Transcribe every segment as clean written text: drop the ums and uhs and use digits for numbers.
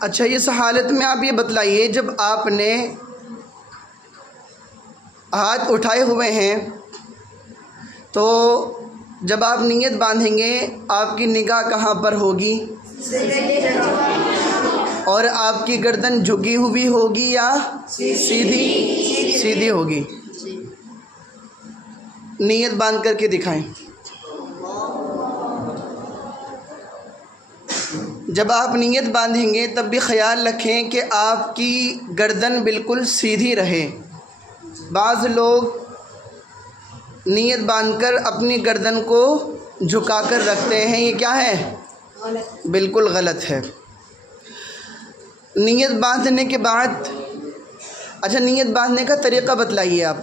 अच्छा, इस हालत में आप ये बतलाइए, जब आपने हाथ उठाए हुए हैं तो जब आप नीयत बांधेंगे आपकी निगाह कहाँ पर होगी? और आपकी गर्दन झुकी हुई होगी या सीधी? सीधी होगी। नीयत बांध करके दिखाएं। जब आप नीयत बांधेंगे तब भी ख्याल रखें कि आपकी गर्दन बिल्कुल सीधी रहे। बाज़ लोग नीयत बांधकर अपनी गर्दन को झुकाकर रखते हैं, ये क्या है? बिल्कुल गलत है। नीयत बांधने के बाद, अच्छा नीयत बांधने का तरीक़ा बतलाइए आप।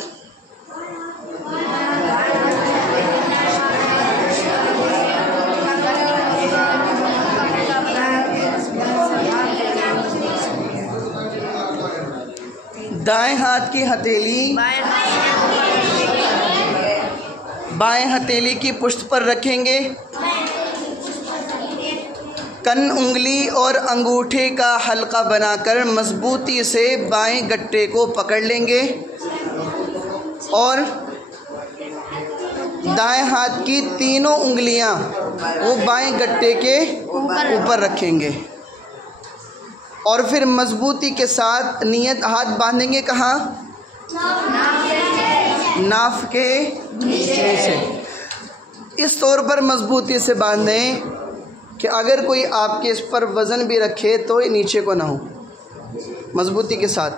दाएं हाथ की हथेली बाएं हथेली की पुष्ट पर रखेंगे। कन उंगली और अंगूठे का हल्का बनाकर मजबूती से बाएं गट्टे को पकड़ लेंगे और दाएं हाथ की तीनों उंगलियां वो बाएं गट्टे के ऊपर रखेंगे और फिर मजबूती के साथ नीयत हाथ बांधेंगे। कहाँ? नाफ के नीचे से। इस तौर पर मजबूती से बांधें कि अगर कोई आपके इस पर वज़न भी रखे तो ये नीचे को ना हो। मजबूती के साथ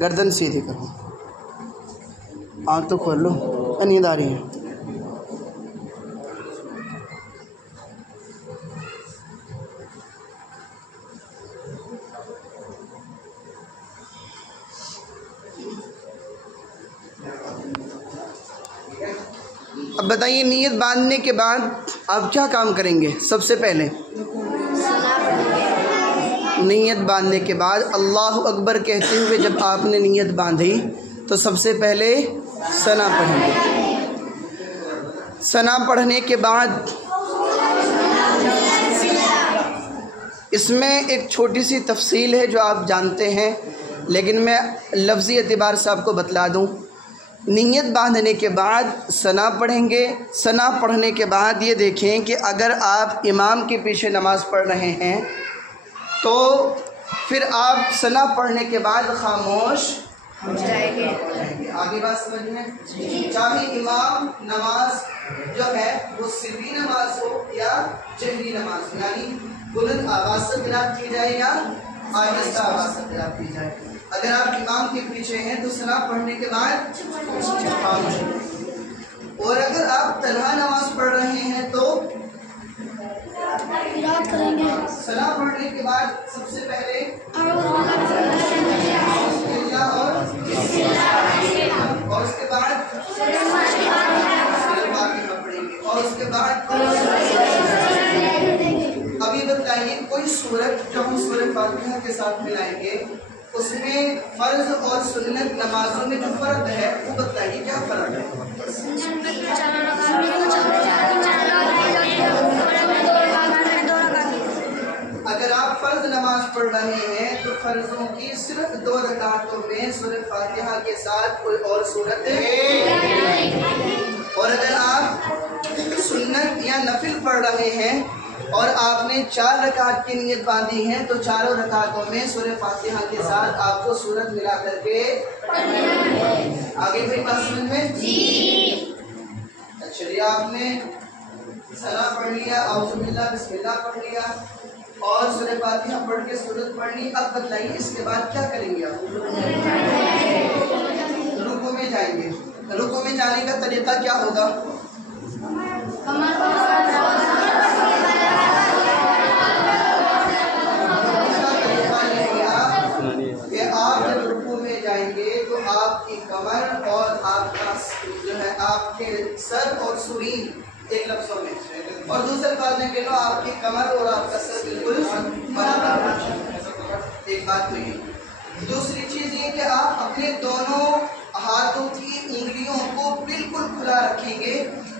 गर्दन सीधी करो। आँख तो खोल लो, नींद आ रही है। अब बताइए, नीयत बांधने के बाद आप क्या काम करेंगे? सबसे पहले नीयत बांधने के बाद अल्लाहु अकबर कहते हुए जब आपने नीयत बांधी तो सबसे पहले सना पढ़ेंगे। सना पढ़ने के बाद इसमें एक छोटी सी तफसील है जो आप जानते हैं, लेकिन मैं लफ्ज़ी एतबार से आपको बतला दूँ। नीयत बांधने के बाद सना पढ़ेंगे। सना पढ़ने के बाद ये देखें कि अगर आप इमाम के पीछे नमाज़ पढ़ रहे हैं तो फिर आप सना पढ़ने के बाद खामोश हो जाएंगे। आगे बात समझ में? चाहे इमाम नमाज जो है वो सिर्री नमाज हो या जहरी नमाज हो, यानी बुलंद आवाज़ से तिलावत की जाए या आहिस्ता आवाज़ से तिलावत की जाए। अगर आप इमाम के पीछे हैं तो सना पढ़ने के बाद खामोश। और अगर आप तन्हा नमाज पढ़ रहे हैं तो सना पढ़ने के बाद सबसे पहले और उसके बाद पढ़ेंगे और उसके बाद अभी बताइए कोई सूरत जो हम सूरत फातिहा के साथ मिलाएंगे उसमें फ़र्ज और सुन्नत नमाजों में जो फ़र्क है वो बताइए, क्या फ़र्क है? अगर आप फ़र्ज नमाज पढ़ रहे हैं तो फ़र्ज़ों की सिर्फ 2 रकातों में सूरत फातिहा के साथ कोई और सूरत है। और अगर आप सुन्नत या नफिल पढ़ रहे हैं और आपने 4 रकात की नियत बांधी है तो चारों रकातों में सूरह फातिहा के साथ आपको सूरत मिला करके आगे भी बात समझ में? चलिए, आपने सना पढ़ लिया, औज़ुबिल्लाह बिस्मिल्लाह पढ़ लिया और सूरह फातिहा पढ़ के सूरत पढ़ ली। अब बताइए इसके बाद क्या करेंगे आप? रुकू में जाएंगे। रुकू में जाने का तरीका क्या होगा? आप जब रुकू में जाएंगे तो आपकी कमर और आपका जो है आपके सर और सुरीन एक लफ्ज़ों में, और दूसरे बात में कह लो आपकी कमर और आपका सर बिल्कुल बराबर। एक बात नहीं। दूसरी चीज़ ये कि आप अपने दोनों हाथों की उंगलियों को बिल्कुल खुला रखेंगे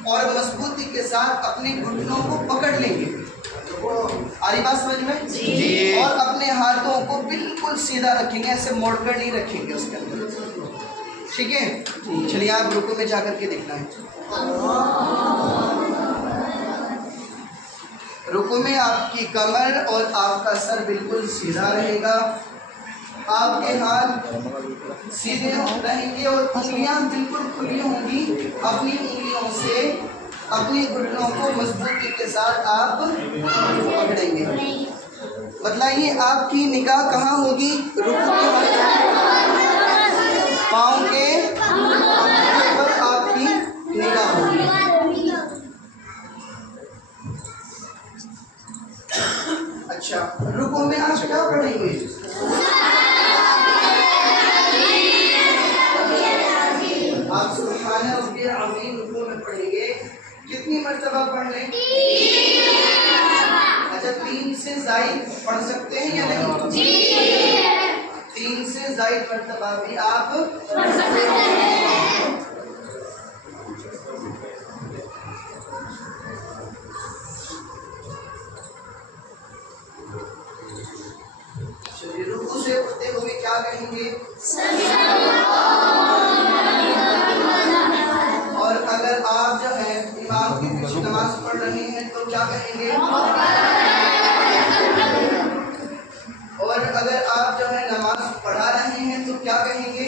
और मजबूती के साथ अपने घुटनों को पकड़ लेंगे। आ रही बात समझ में जी। और अपने हाथों को बिल्कुल सीधा रखेंगे, ऐसे मोड़कर नहीं रखेंगे उसके अंदर, ठीक है। चलिए आप रुकू में जाकर के देखना है। रुकू में आपकी कमर और आपका सर बिल्कुल सीधा रहेगा, आपके हाथ सीधे रहेंगे और उंगलियां बिल्कुल खुली होंगी। अपनी उंगलियों से अपनी घुटनों को मजबूती के साथ आप पकड़ेंगे। बताइए आपकी निगाह कहाँ होगी? रुकू में, पाँव के ऊपर आपकी निगाह होगी। अच्छा, रुकू में आप क्या पढ़ेंगे? आप सुभान रब्बियल अज़ीम रुकू में पढ़ेंगे। कितनी मर्तबा पढ़ लें? अच्छा, 3 से ज़ायद पढ़ सकते हैं या नहीं? 3 से ज़ायद मर्तबा भी आप पढ़ सकते हैं। चलिए, रुकू से उठते हुए क्या कहेंगे? और अगर आप जो है इमाम के पीछे नमाज पढ़ रहे हैं तो क्या कहेंगे? और अगर आप जो है नमाज पढ़ा रहे हैं तो क्या कहेंगे?